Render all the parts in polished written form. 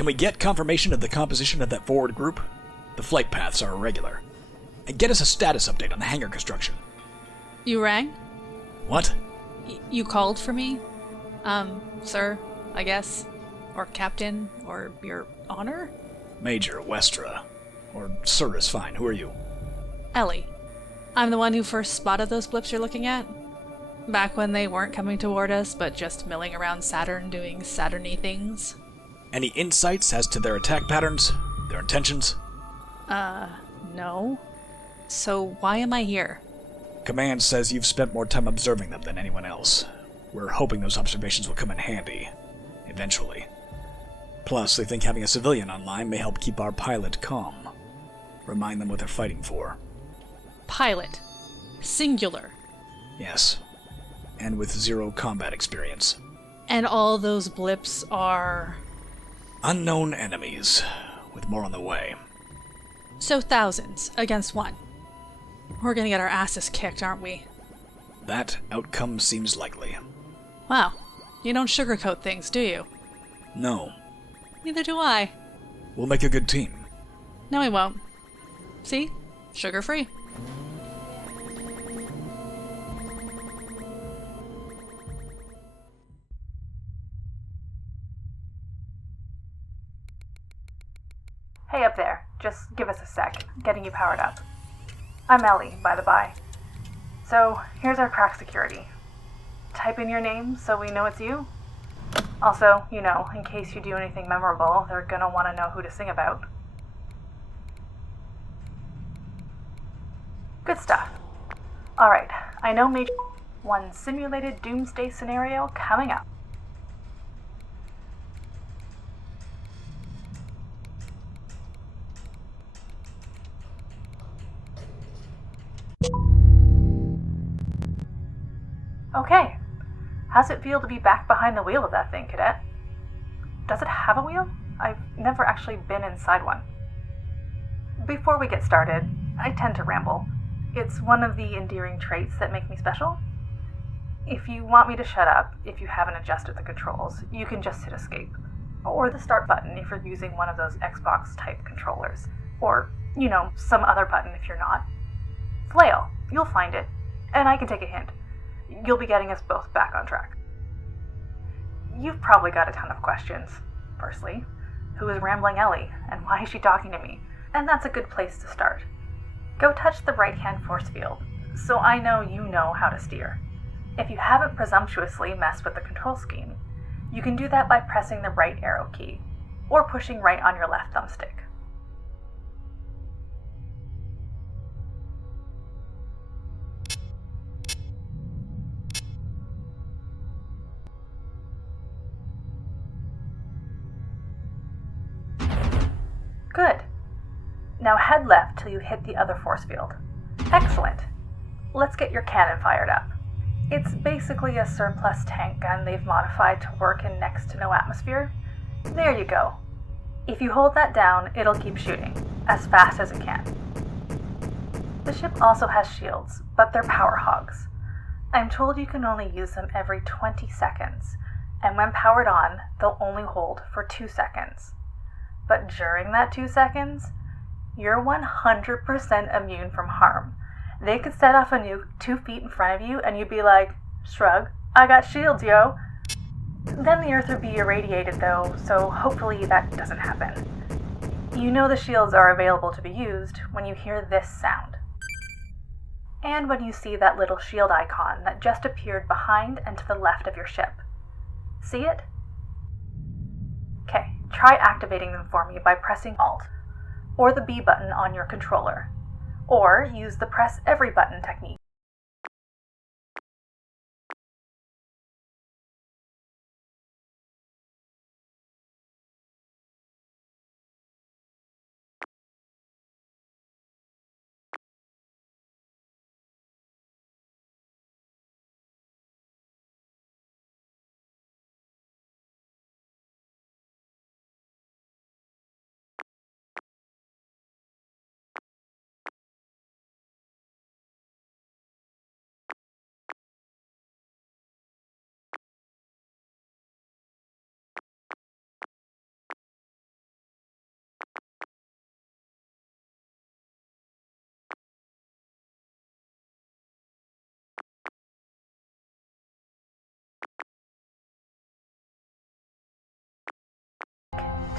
Can we get confirmation of the composition of that forward group? The flight paths are irregular. And get us a status update on the hangar construction. You rang? What? You called for me? Sir, I guess? Or Captain? Or Your Honor? Major Westra. Or Sir is fine. Who are you? Ellie. I'm the one who first spotted those blips you're looking at. Back when they weren't coming toward us, but just milling around Saturn doing Saturny things. Any insights as to their attack patterns? Their intentions? No. So why am I here? Command says you've spent more time observing them than anyone else. We're hoping those observations will come in handy. Eventually. Plus, they think having a civilian online may help keep our pilot calm. Remind them what they're fighting for. Pilot. Singular. Yes. And with zero combat experience. And all those blips are... Unknown enemies, with more on the way. So thousands against one. We're gonna get our asses kicked, aren't we? That outcome seems likely. Wow. You don't sugarcoat things, do you? No. Neither do I. We'll make a good team. No, we won't. See? Sugar-free. Hey up there, just give us a sec, getting you powered up. I'm Ellie, by the by. So, here's our crack security. Type in your name so we know it's you. Also, you know, in case you do anything memorable, they're gonna want to know who to sing about. Good stuff. Alright, I know Major... One simulated doomsday scenario coming up. Okay, how's it feel to be back behind the wheel of that thing, Cadet? Does it have a wheel? I've never actually been inside one. Before we get started, I tend to ramble. It's one of the endearing traits that make me special. If you want me to shut up, if you haven't adjusted the controls, you can just hit escape. Or the start button if you're using one of those Xbox-type controllers. Or, you know, some other button if you're not. Flail, you'll find it. And I can take a hint. You'll be getting us both back on track. You've probably got a ton of questions. Firstly, who is Rambling Ellie, and why is she talking to me? And that's a good place to start. Go touch the right-hand force field, so I know you know how to steer. If you haven't presumptuously messed with the control scheme, you can do that by pressing the right arrow key, or pushing right on your left thumbstick. Good. Now head left till you hit the other force field. Excellent. Let's get your cannon fired up. It's basically a surplus tank gun they've modified to work in next to no atmosphere. There you go. If you hold that down, it'll keep shooting, as fast as it can. The ship also has shields, but they're power hogs. I'm told you can only use them every 20 seconds, and when powered on, they'll only hold for 2 seconds. But during that 2 seconds, you're 100% immune from harm. They could set off a nuke 2 feet in front of you and you'd be like, shrug, I got shields, yo. Then the Earth would be irradiated though, so hopefully that doesn't happen. You know the shields are available to be used when you hear this sound. And when you see that little shield icon that just appeared behind and to the left of your ship. See it? Okay, try activating them for me by pressing Alt, or the B button on your controller, or use the press every button technique.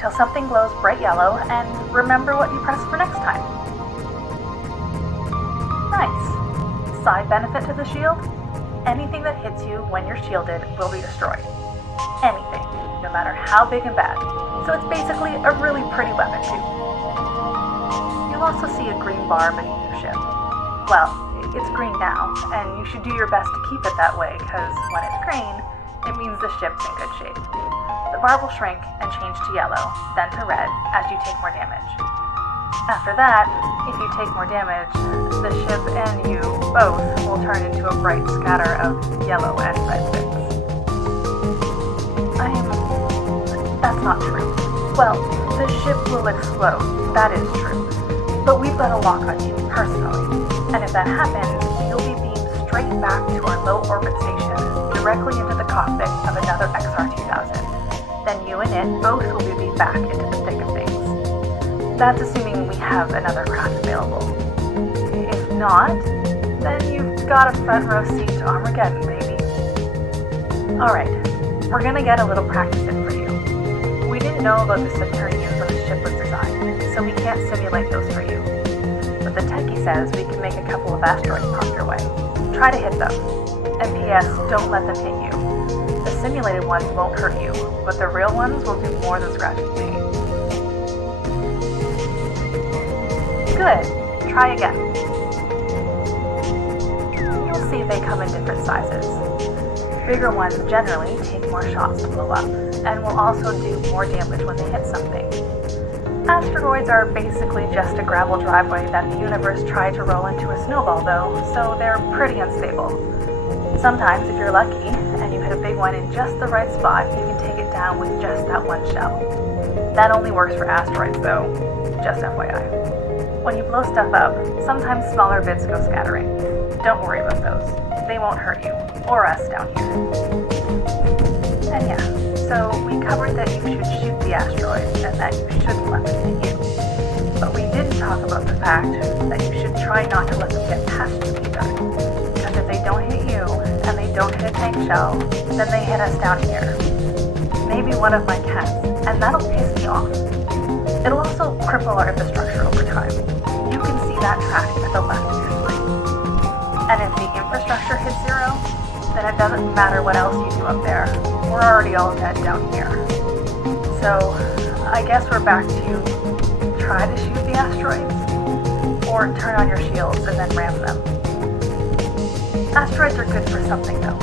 till something glows bright yellow, and remember what you pressed for next time. Nice. Side benefit to the shield? Anything that hits you when you're shielded will be destroyed. Anything, no matter how big and bad. So it's basically a really pretty weapon too. You'll also see a green bar beneath your ship. Well, it's green now, and you should do your best to keep it that way, because when it's green, it means the ship's in good shape. The bar will shrink and change to yellow, then to red, as you take more damage. After that, if you take more damage, the ship and you both will turn into a bright scatter of yellow and red bits. That's not true. Well, the ship will explode, that is true. But we've got a lock on you, personally. And if that happens, you'll be beamed straight back to our low orbit station, directly into the cockpit of another XR-2000. Then you and it both will be beamed back into the thick of things. That's assuming we have another craft available. If not, then you've got a front row seat to Armageddon, baby. Alright, we're gonna get a little practice in for you. We didn't know about the Saturnians when the ship was designed, so we can't simulate those for you. But the techie says we can make a couple of asteroids pop your way. Try to hit them. And P.S., don't let them hit you. The simulated ones won't hurt you, but the real ones will do more than scratch and pain. Good. Try again. You'll see they come in different sizes. Bigger ones generally take more shots to blow up, and will also do more damage when they hit something. Asteroids are basically just a gravel driveway that the universe tried to roll into a snowball though, so they're pretty unstable. Sometimes, if you're lucky, and you hit a big one in just the right spot, you can take it down with just that one shell. That only works for asteroids though, just FYI. When you blow stuff up, sometimes smaller bits go scattering. Don't worry about those. They won't hurt you, or us down here. And yeah, so we covered that you should shoot the asteroids and that you shouldn't let them hit you. But we didn't talk about the fact that you should try not to let them get past you either. Because if they don't hit you, and they don't hit a tank shell, then they hit us down here. Maybe one of my cats, and that'll piss me off. It'll also cripple our infrastructure over time. You can see that track at the left of your screen. And if the infrastructure hits zero, then it doesn't matter what else you do up there. We're already all dead down here. So, I guess we're back to try to shoot the asteroids, or turn on your shields and then ram them. Asteroids are good for something though.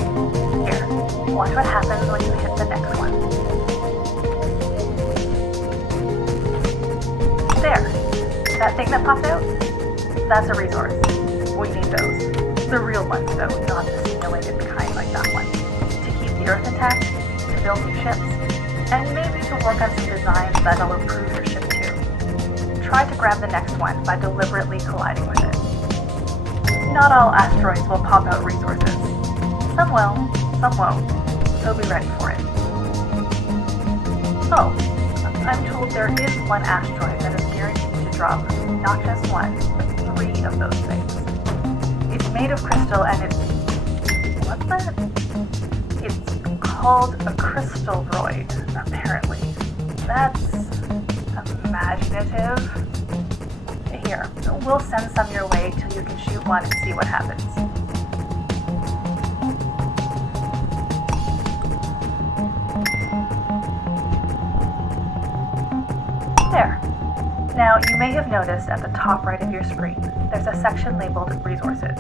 Here, watch what happens when you hit the next one. There! That thing that popped out? That's a resource. We need those. The real ones though, not the simulated kind like that one. To keep the Earth intact, to build new ships, and maybe to work on some designs that'll improve your ship too. Try to grab the next one by deliberately colliding with it. Not all asteroids will pop out resources. Some will, some won't, so be ready for it. Oh, I'm told there is one asteroid that is guaranteed to drop not just one, but 3 of those things. It's made of crystal and it's... what's that? It's called a crystalroid, apparently. That's imaginative. Here, we'll send some your way till you can shoot one and see what happens. There. Now, you may have noticed at the top right of your screen, there's a section labeled Resources,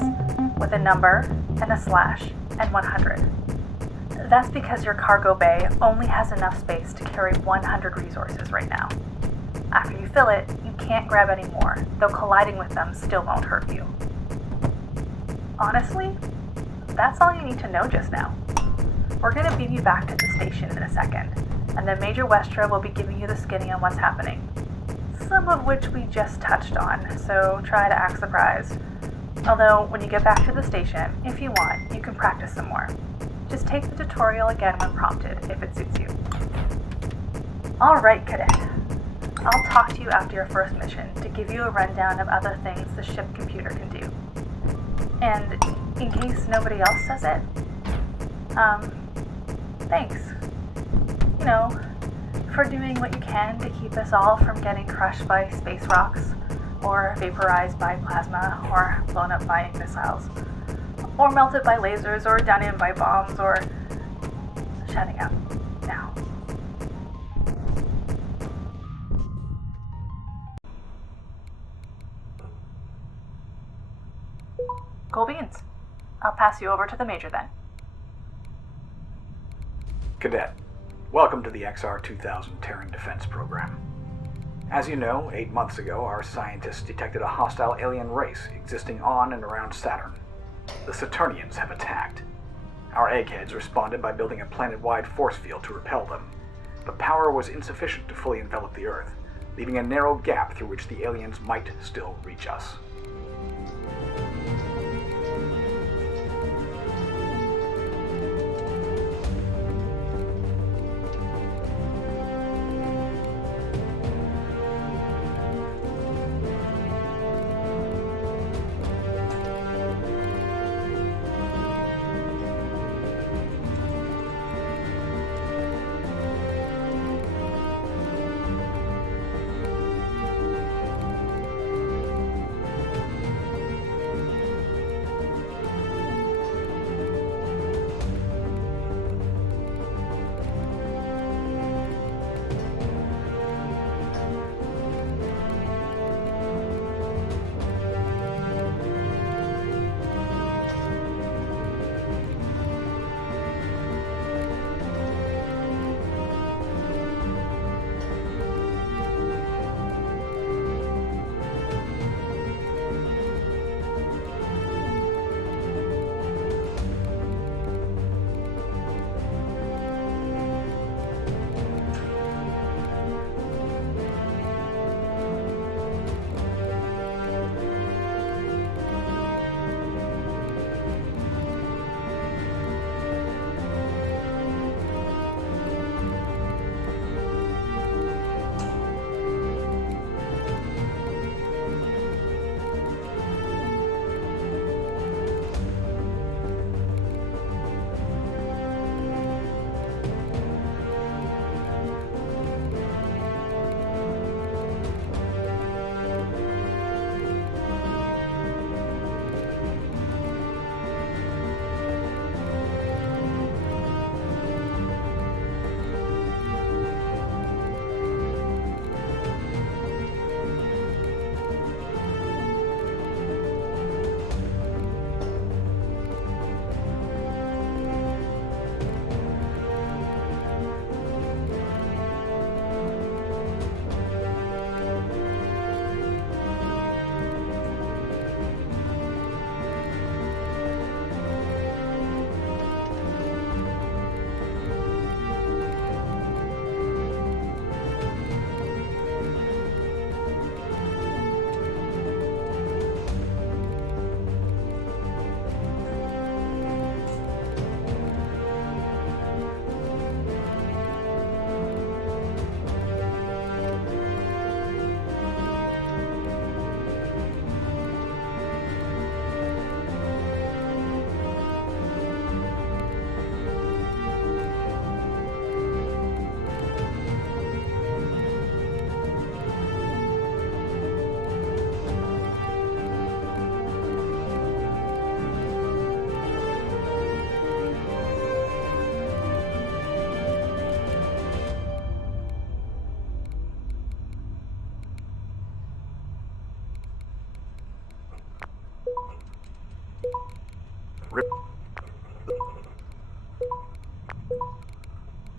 with a number and a slash and 100. That's because your cargo bay only has enough space to carry 100 resources right now. After you fill it, you can't grab any more, though colliding with them still won't hurt you. Honestly, that's all you need to know just now. We're going to beam you back to the station in a second, and then Major Westra will be giving you the skinny on what's happening. Some of which we just touched on, so try to act surprised. Although, when you get back to the station, if you want, you can practice some more. Just take the tutorial again when prompted, if it suits you. Alright, cadet. I'll talk to you after your first mission to give you a rundown of other things the ship computer can do. And in case nobody else says it, thanks. You know, for doing what you can to keep us all from getting crushed by space rocks, or vaporized by plasma, or blown up by missiles, or melted by lasers, or done in by bombs, or shutting up now. Cool beans. I'll pass you over to the Major then. Cadet, welcome to the XR-2000 Terran Defense Program. As you know, 8 months ago, our scientists detected a hostile alien race existing on and around Saturn. The Saturnians have attacked. Our eggheads responded by building a planet-wide force field to repel them, but power was insufficient to fully envelop the Earth, leaving a narrow gap through which the aliens might still reach us.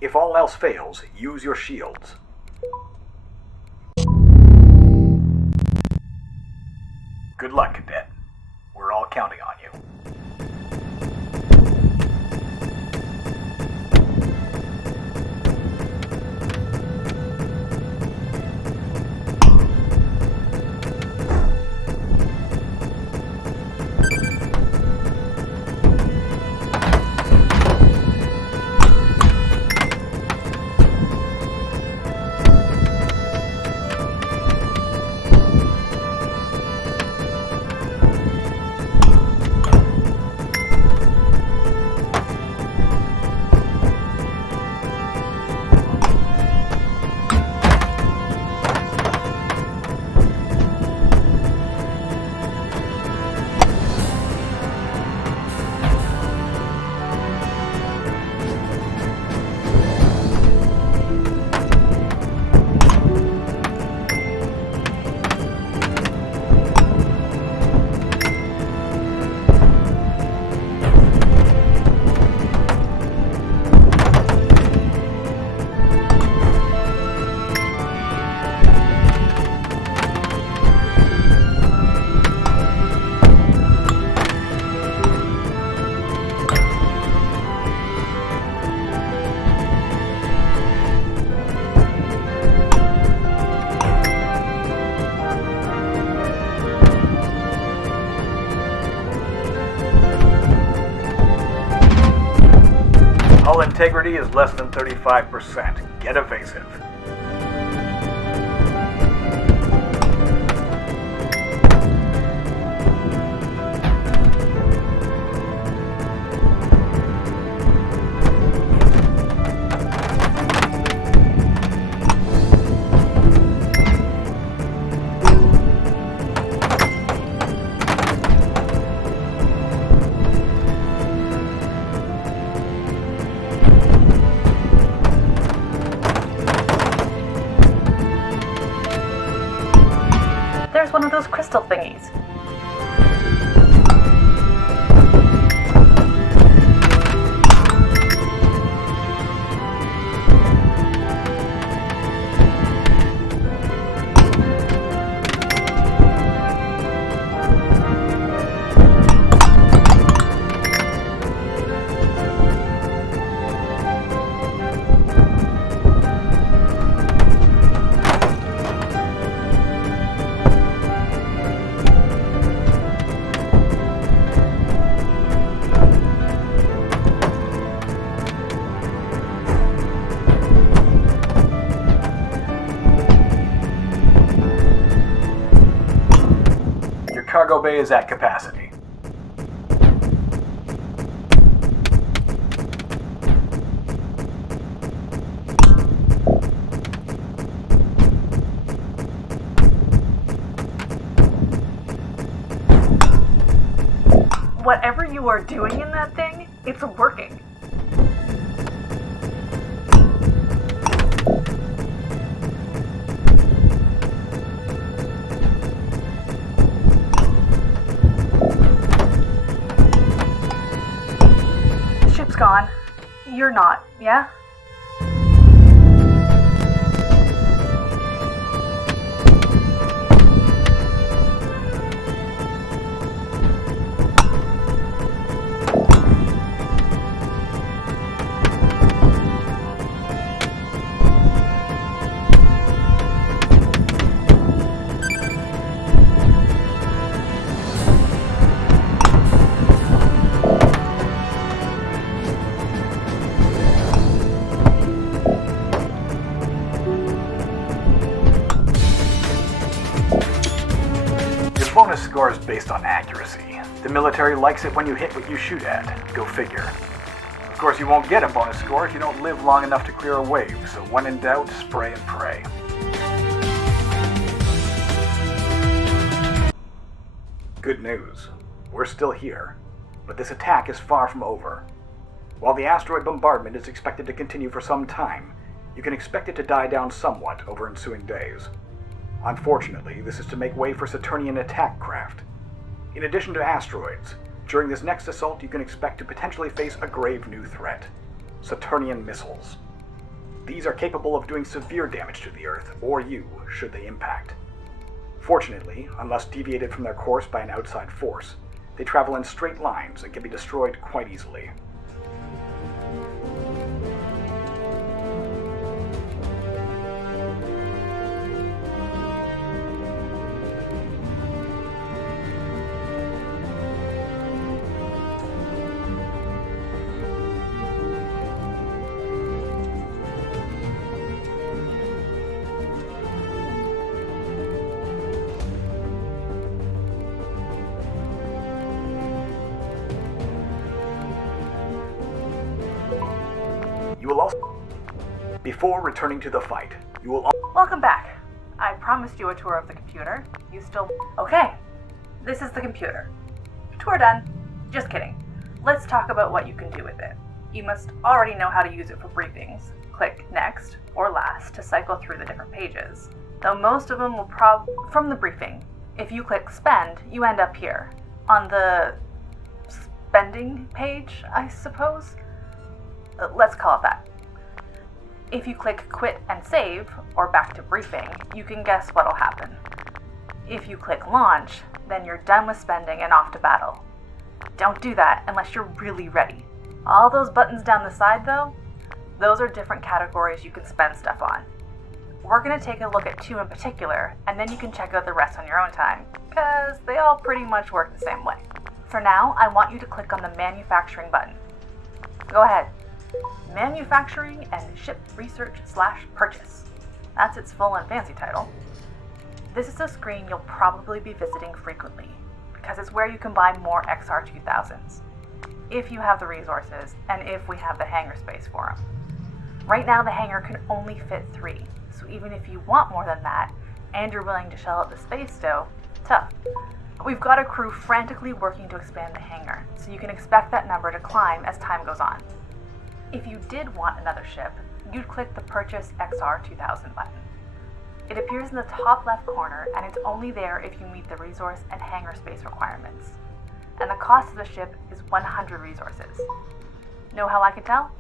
If all else fails, use your shields. Good luck, Cadet. We're all counting on you. Hull integrity is less than 35%. Get evasive. There's one of those crystal thingies. Cargo bay is at capacity. Whatever you are doing in that thing, it's working. Ship's gone. You're not, yeah? Bonus score is based on accuracy. The military likes it when you hit what you shoot at. Go figure. Of course, you won't get a bonus score if you don't live long enough to clear a wave, so when in doubt, spray and pray. Good news. We're still here, but this attack is far from over. While the asteroid bombardment is expected to continue for some time, you can expect it to die down somewhat over ensuing days. Unfortunately, this is to make way for Saturnian attack craft. In addition to asteroids, during this next assault you can expect to potentially face a grave new threat: Saturnian missiles. These are capable of doing severe damage to the Earth, or you, should they impact. Fortunately, unless deviated from their course by an outside force, they travel in straight lines and can be destroyed quite easily. You will also... Before returning to the fight, you will... Welcome back. I promised you a tour of the computer. You still... Okay. This is the computer. Tour done. Just kidding. Let's talk about what you can do with it. You must already know how to use it for briefings. Click Next or Last to cycle through the different pages. Though most of them will from the briefing. If you click Spend, you end up here. On the... spending page, I suppose? Let's call it that. If you click Quit and Save, or Back to Briefing, you can guess what'll happen. If you click Launch, then you're done with spending and off to battle. Don't do that unless you're really ready. All those buttons down the side, though, those are different categories you can spend stuff on. We're going to take a look at 2 in particular, and then you can check out the rest on your own time, because they all pretty much work the same way. For now, I want you to click on the Manufacturing button. Go ahead. Manufacturing and Ship Research/Purchase. That's its full and fancy title. This is a screen you'll probably be visiting frequently, because it's where you can buy more XR2000s, if you have the resources and if we have the hangar space for them. Right now the hangar can only fit 3, so even if you want more than that, and you're willing to shell out the space though, tough. We've got a crew frantically working to expand the hangar, so you can expect that number to climb as time goes on. If you did want another ship, you'd click the Purchase XR2000 button. It appears in the top left corner, and it's only there if you meet the resource and hangar space requirements. And the cost of the ship is 100 resources. Know how I can tell?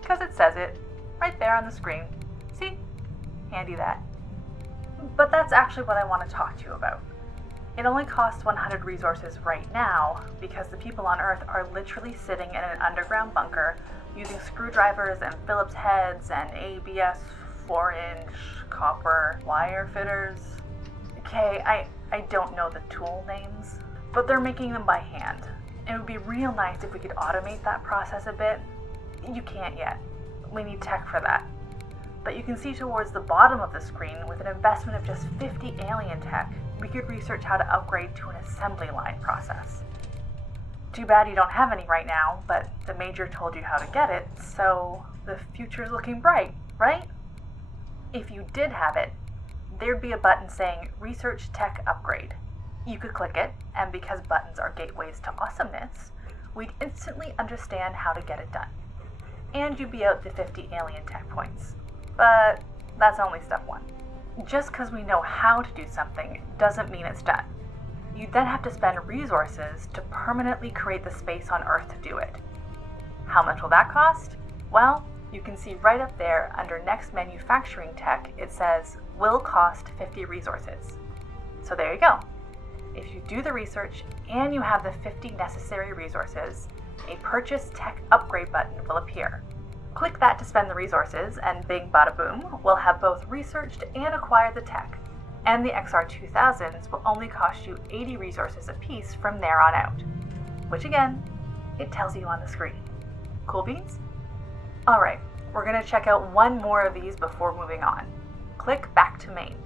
Because it says it, right there on the screen. See? Handy that. But that's actually what I want to talk to you about. It only costs 100 resources right now because the people on Earth are literally sitting in an underground bunker using screwdrivers and Phillips heads and ABS 4-inch copper wire fitters. Okay, I don't know the tool names, but they're making them by hand. It would be real nice if we could automate that process a bit. You can't yet. We need tech for that. But you can see towards the bottom of the screen, with an investment of just 50 alien tech, we could research how to upgrade to an assembly line process. Too bad you don't have any right now, but the Major told you how to get it, so the future's looking bright, right? If you did have it, there'd be a button saying Research Tech Upgrade. You could click it, and because buttons are gateways to awesomeness, we'd instantly understand how to get it done. And you'd be out the 50 alien tech points. But that's only step 1. Just because we know how to do something doesn't mean it's done. You'd then have to spend resources to permanently create the space on Earth to do it. How much will that cost? Well, you can see right up there under Next Manufacturing Tech, it says, will cost 50 resources. So there you go. If you do the research and you have the 50 necessary resources, a Purchase Tech Upgrade button will appear. Click that to spend the resources, and bing bada boom, we'll have both researched and acquired the tech. And the XR2000s will only cost you 80 resources apiece from there on out. Which again, it tells you on the screen. Cool beans? Alright, we're going to check out one more of these before moving on. Click back to main.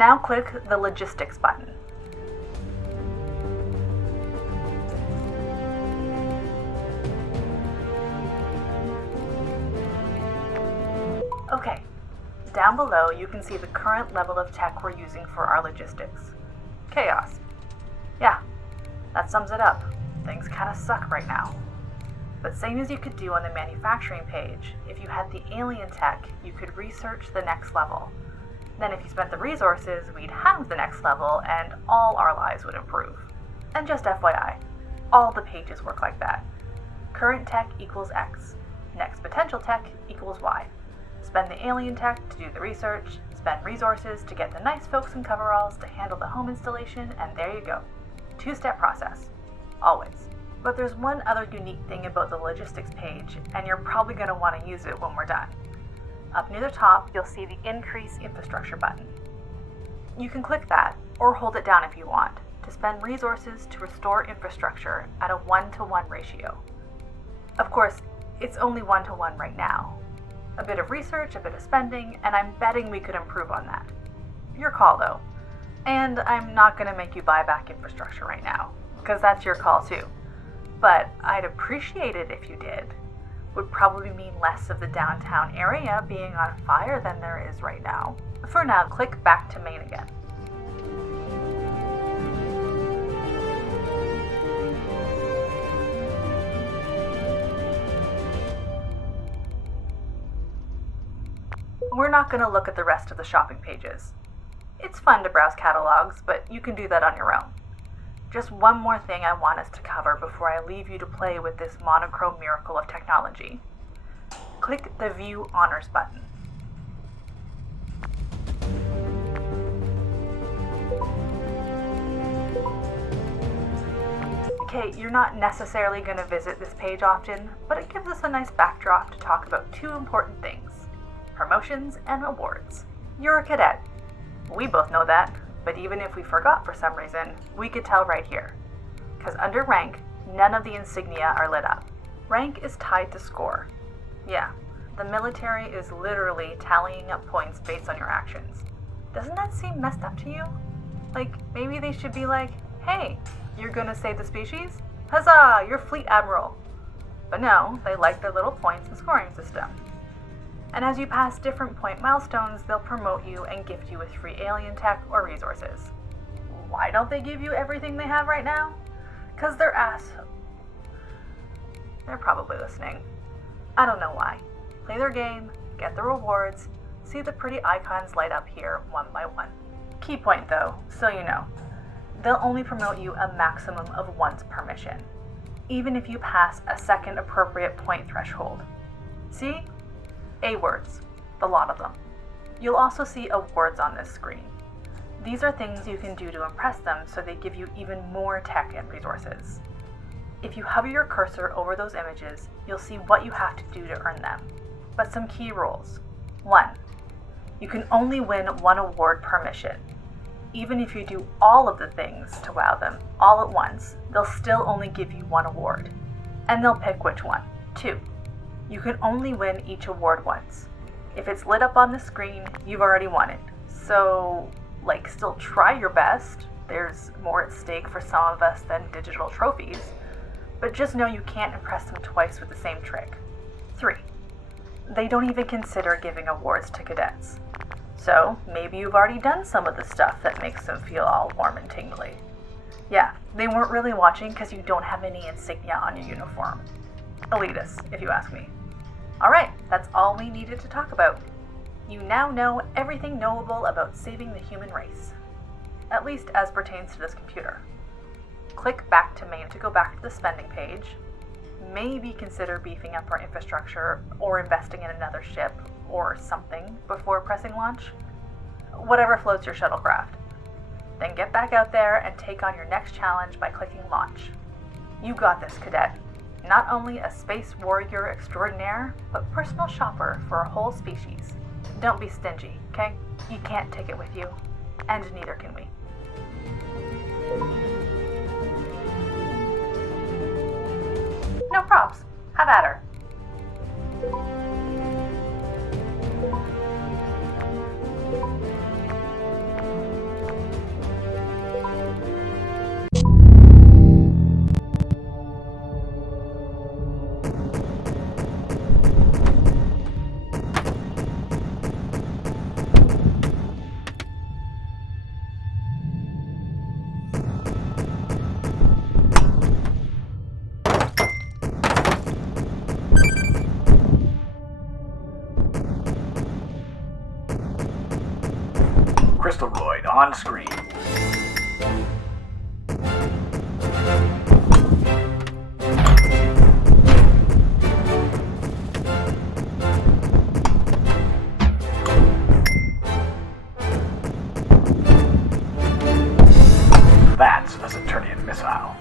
Now click the Logistics button. Okay, down below you can see the current level of tech we're using for our logistics. Chaos. Yeah, that sums it up. Things kind of suck right now. But same as you could do on the manufacturing page, if you had the alien tech, you could research the next level. Then if you spent the resources, we'd have the next level and all our lives would improve. And just FYI, all the pages work like that. Current tech equals X. Next potential tech equals Y. Spend the alien tech to do the research, spend resources to get the nice folks in coveralls to handle the home installation, and there you go. Two-step process. Always. But there's one other unique thing about the logistics page, and you're probably going to want to use it when we're done. Up near the top, you'll see the Increase Infrastructure button. You can click that, or hold it down if you want, to spend resources to restore infrastructure at a 1-to-1 ratio. Of course, it's only 1-to-1 right now. A bit of research, a bit of spending, and I'm betting we could improve on that. Your call, though. And I'm not going to make you buy back infrastructure right now, because that's your call too. But I'd appreciate it if you did. Would probably mean less of the downtown area being on fire than there is right now. For now, click back to main again. We're not going to look at the rest of the shopping pages. It's fun to browse catalogs, but you can do that on your own. Just one more thing I want us to cover before I leave you to play with this monochrome miracle of technology. Click the View Honors button. Okay, you're not necessarily going to visit this page often, but it gives us a nice backdrop to talk about two important things: promotions and awards. You're a cadet. We both know that, but even if we forgot for some reason, we could tell right here. Because under rank, none of the insignia are lit up. Rank is tied to score. Yeah, the military is literally tallying up points based on your actions. Doesn't that seem messed up to you? Like, maybe they should be like, hey, you're gonna save the species? Huzzah, you're Fleet Admiral. But no, they like their little points and scoring system. And as you pass different point milestones, they'll promote you and gift you with free alien tech or resources. Why don't they give you everything they have right now? 'Cause they're They're probably listening. I don't know why. Play their game, get the rewards, see the pretty icons light up here one by one. Key point though, so you know, they'll only promote you a maximum of once per mission, even if you pass a second appropriate point threshold. See? A words, the lot of them. You'll also see awards on this screen. These are things you can do to impress them so they give you even more tech and resources. If you hover your cursor over those images, you'll see what you have to do to earn them. But some key rules. 1. You can only win one award per mission. Even if you do all of the things to wow them all at once, they'll still only give you one award. And they'll pick which one. 2. You can only win each award once. If it's lit up on the screen, you've already won it. So, still try your best. There's more at stake for some of us than digital trophies. But just know you can't impress them twice with the same trick. 3. They don't even consider giving awards to cadets. So, maybe you've already done some of the stuff that makes them feel all warm and tingly. Yeah, they weren't really watching because you don't have any insignia on your uniform. Elitist, if you ask me. Alright, that's all we needed to talk about. You now know everything knowable about saving the human race. At least as pertains to this computer. Click back to main to go back to the spending page. Maybe consider beefing up our infrastructure or investing in another ship or something before pressing launch. Whatever floats your shuttlecraft. Then get back out there and take on your next challenge by clicking launch. You got this, cadet. Not only a space warrior extraordinaire, but personal shopper for a whole species. Don't be stingy, okay? You can't take it with you, and neither can we. No props. Have at her. crystalloid on screen. That's a Saturnian missile.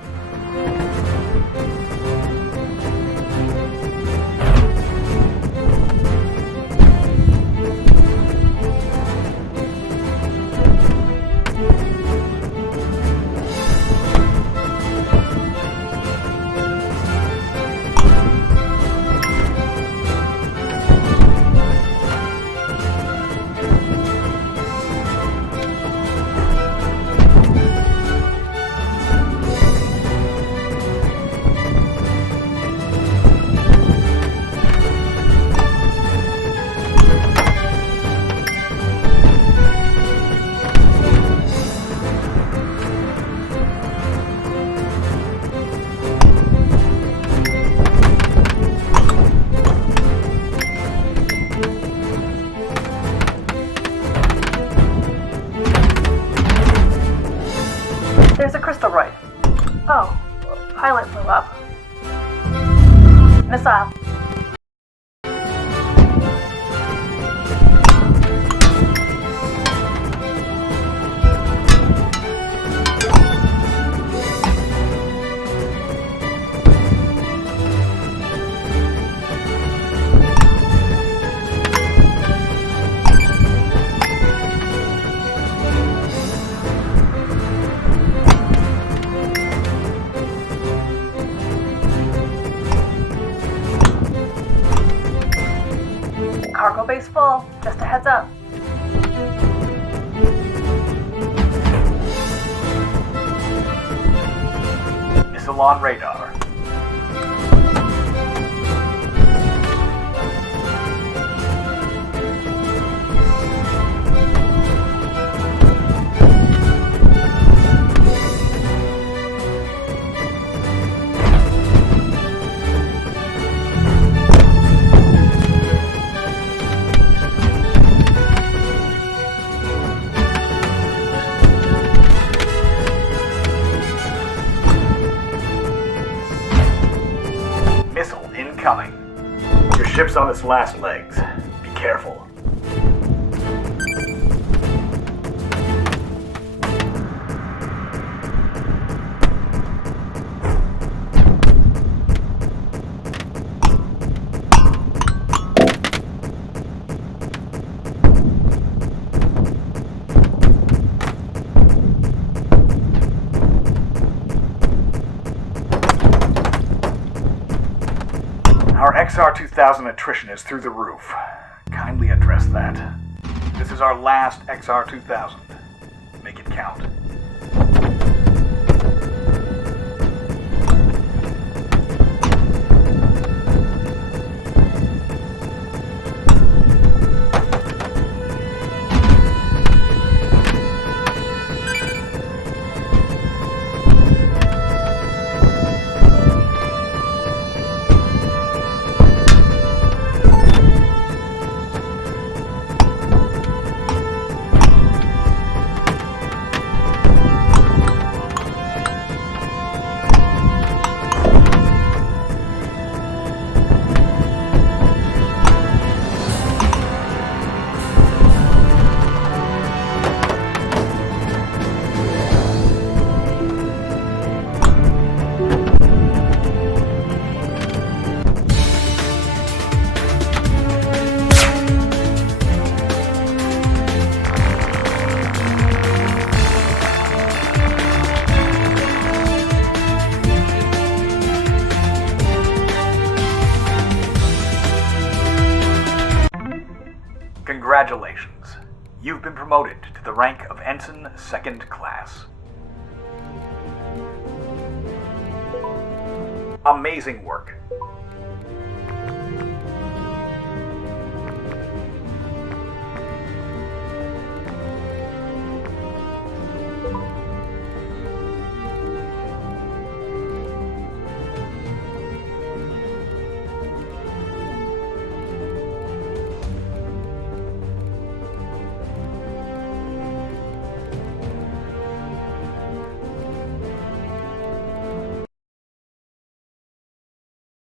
There's a crystalloid. Oh, pilot flew up. Missile. Cargo base full, just a heads up. Missile on radar. Missile incoming. Your ship's on its last legs. Be careful. Our XR-2000 attrition is through the roof. Kindly address that. This is our last XR-2000. Make it count. Congratulations. You've been promoted to the rank of Ensign 2nd Class. Amazing work.